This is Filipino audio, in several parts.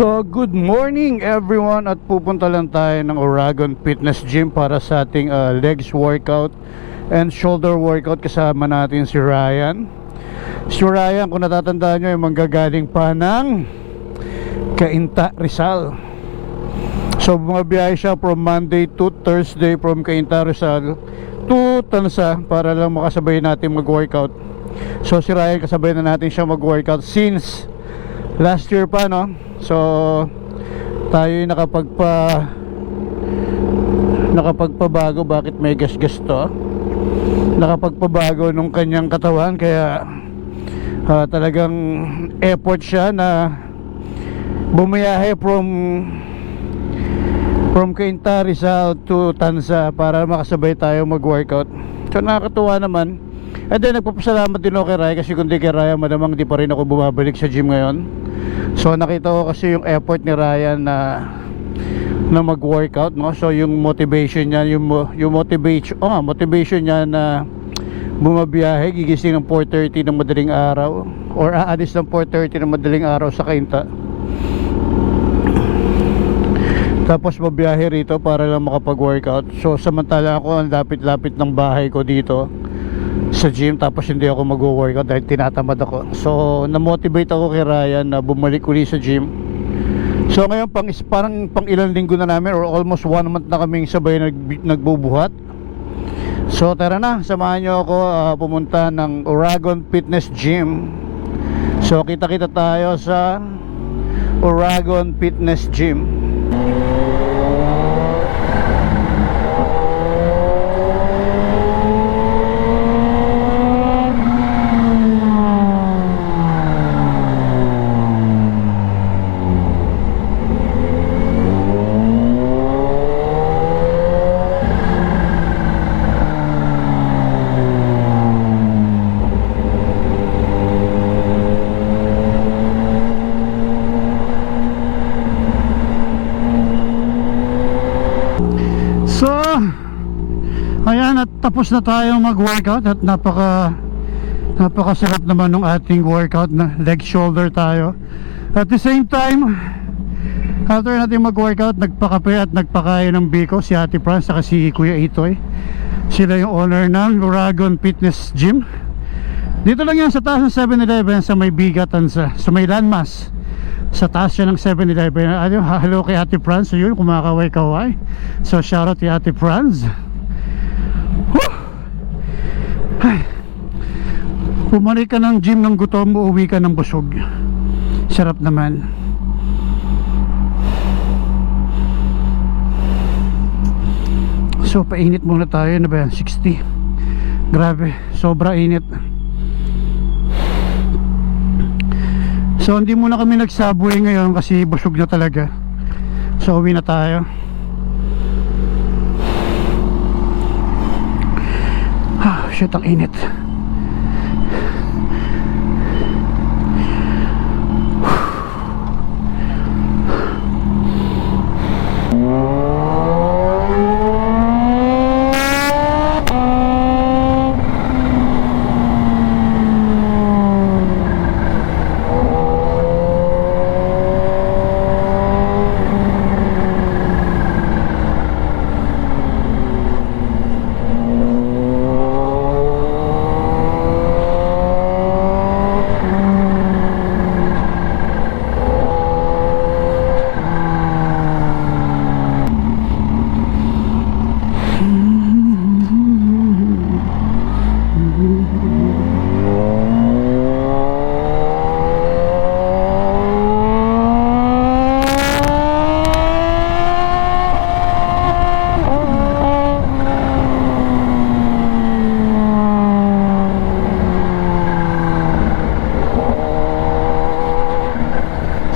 So good morning everyone, at pupunta lang tayo ng Oragon Fitness Gym para sa ating legs workout and shoulder workout. Kasama natin si Ryan. Si Ryan, kung natatandaan nyo, ay manggagaling pa ng Cainta, Rizal. So bumabiyahe siya from Monday to Thursday from Cainta, Rizal to Tansa para lang makasabay natin mag-workout. So si Ryan, kasabay na natin siya mag-workout since last year pa, no? So tayo nakapagpabago. Bakit may gas-gas to? Nakapagpabago nung kanyang katawan, kaya talagang effort siya na bumiyahe from Cainta, Rizal to Tansa para makasabay tayo mag-workout. So nakakatuwa naman. And then nagpapasalamat din ako kay Raya, kasi kung di kay Raya, malamang di pa rin ako bumabalik sa gym ngayon. So nakita ko kasi yung effort ni Ryan na mag-workout, no? So yung motivation niya, motivation niya na bumabiyahe, gigising ng 4:30 ng madaling araw, or aalis ng 4:30 ng madaling araw sa Cainta, tapos mabiyahe rito para lang makapag-workout. So samantala ako, ang lapit-lapit ng bahay ko dito sa gym, tapos hindi ako mag-workout dahil tinatamad ako. So na-motivate ako kay Ryan na bumalik uli sa gym. So ngayon parang pang ilang linggo na namin, or almost 1 month na kaming sabay nagbubuhat. So tara na, samahan nyo ako pumunta ng Oragon Fitness Gym. So kita-kita tayo sa Oragon Fitness Gym. So ayan, at tapos na tayong mag-workout, at napakasarap naman ng ating workout na leg shoulder tayo. At the same time, after natin mag-workout, nagpakape at nagpakain ng biko si Ate Franz at si Kuya Itoy. Sila yung owner ng Oragon Fitness Gym. Dito lang yan sa taas ng 7-Eleven, sa may bigatan, sa may landmass. Sa taas siya ng 7-Eleven. Hello kay Ate Franz. So yun, kumakaway-kaway. So shoutout kay Ate Franz. Pumalik ka ng gym ng gutom, uuwi ka ng busog. Sarap naman. So painit muna tayo. Ano ba yan? 60. Grabe, sobra init. So hindi muna kami nag-subway ngayon kasi busog na talaga. So uwi na tayo. Shit, ang init.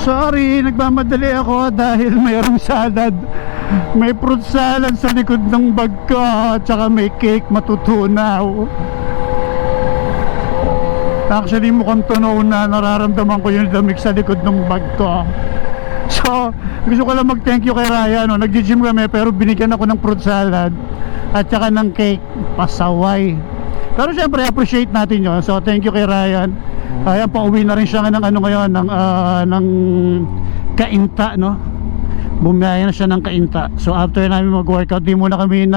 Sorry, nagmamadali ako dahil mayroong salad. May fruit salad sa likod ng bag ko, tsaka may cake matutunaw. Actually mukhang tunaw na, nararamdaman ko yung lamig sa likod ng bag ko. So gusto ko lang mag-thank you kay Ryan, no? Nag-gym kami pero binigyan ako ng fruit salad at saka ng cake, pasaway. Pero syempre appreciate natin yun. So thank you kay Ryan. Ayan, pauwi na rin siya ng ano ngayon, ng Cainta, no? Bumiyaya na siya ng Cainta. So after namin mag-workout, di muna kami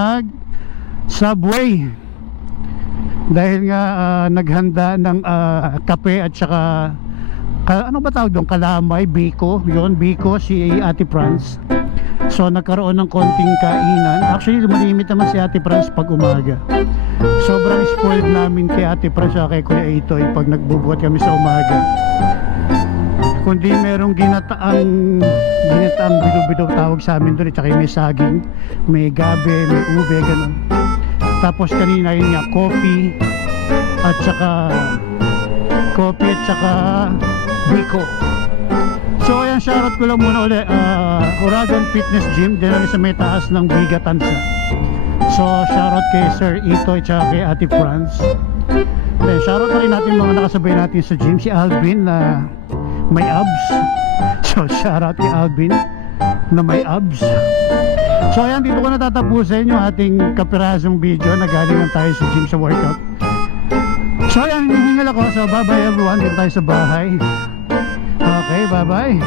Subway dahil nga naghanda ng kape at saka ano ba tawag doon? Kalamay, Biko. Yun, Biko, si Ate Franz. So nagkaroon ng konting kainan. Actually malimit naman si Ate Franz pag umaga. Sobrang spoiled namin kay Ate Franz at kay Kuya Itoy pag nagbubuhat kami sa umaga. Kundi merong ginataang bilo-bilo tawag sa amin doon, tsaka may saging, may gabi, may ube, ganun. Tapos kanina yun nga, coffee at saka Biko. So ayan, shoutout ko lang muna ulit, Uragon Fitness Gym, dyan sa may taas ng Bigatansa. So shoutout kay Sir Itoy tsaka kay Ate Franz. Then shoutout na rin natin mga nakasabay natin sa gym, si Alvin na may abs. So shoutout kay Alvin na may abs. So ayan, dito ko natatapusin yung ating kapirazong video na galing lang tayo sa gym sa workout. So ayan, hinihingal ako. So bye bye everyone, dito tayo sa bahay. Okay, bye bye.